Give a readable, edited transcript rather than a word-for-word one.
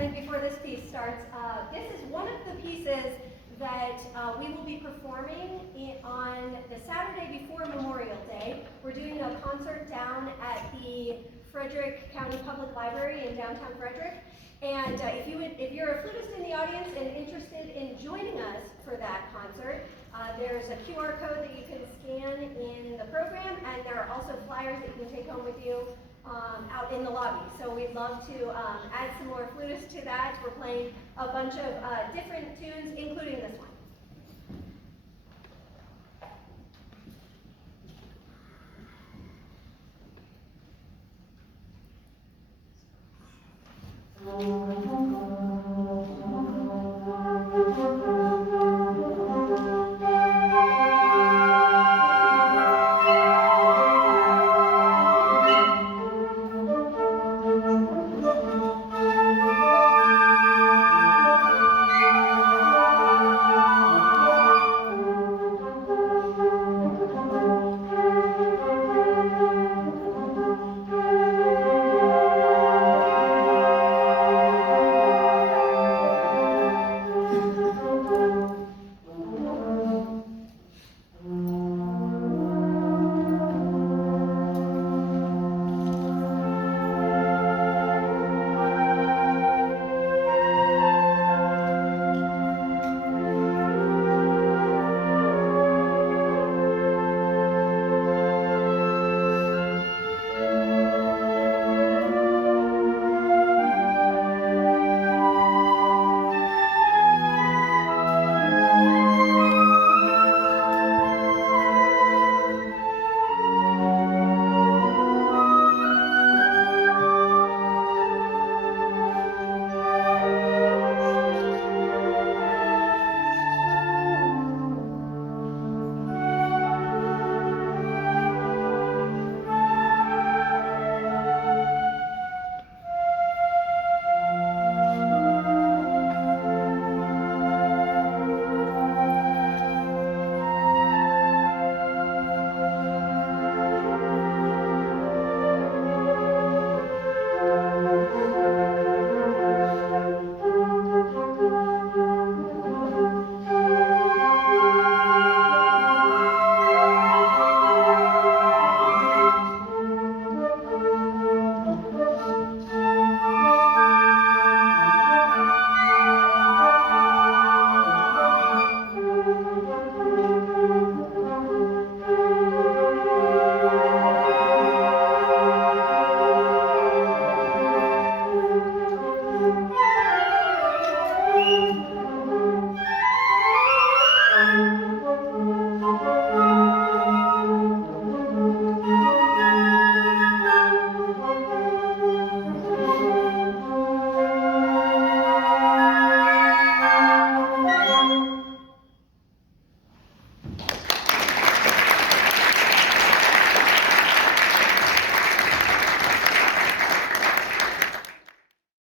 announcement before this piece starts. This is one of the pieces that we will be performing on the Saturday before Memorial Day. We're doing a concert down at the Frederick County Public Library in downtown Frederick. And if you're a flutist in the audience and interested in joining us for that concert, there's a QR code that you can scan in the program, and there are also flyers that you can take home with you out in the lobby. So we'd love to add some more flutists to that. We're playing a bunch of different tunes, including this one.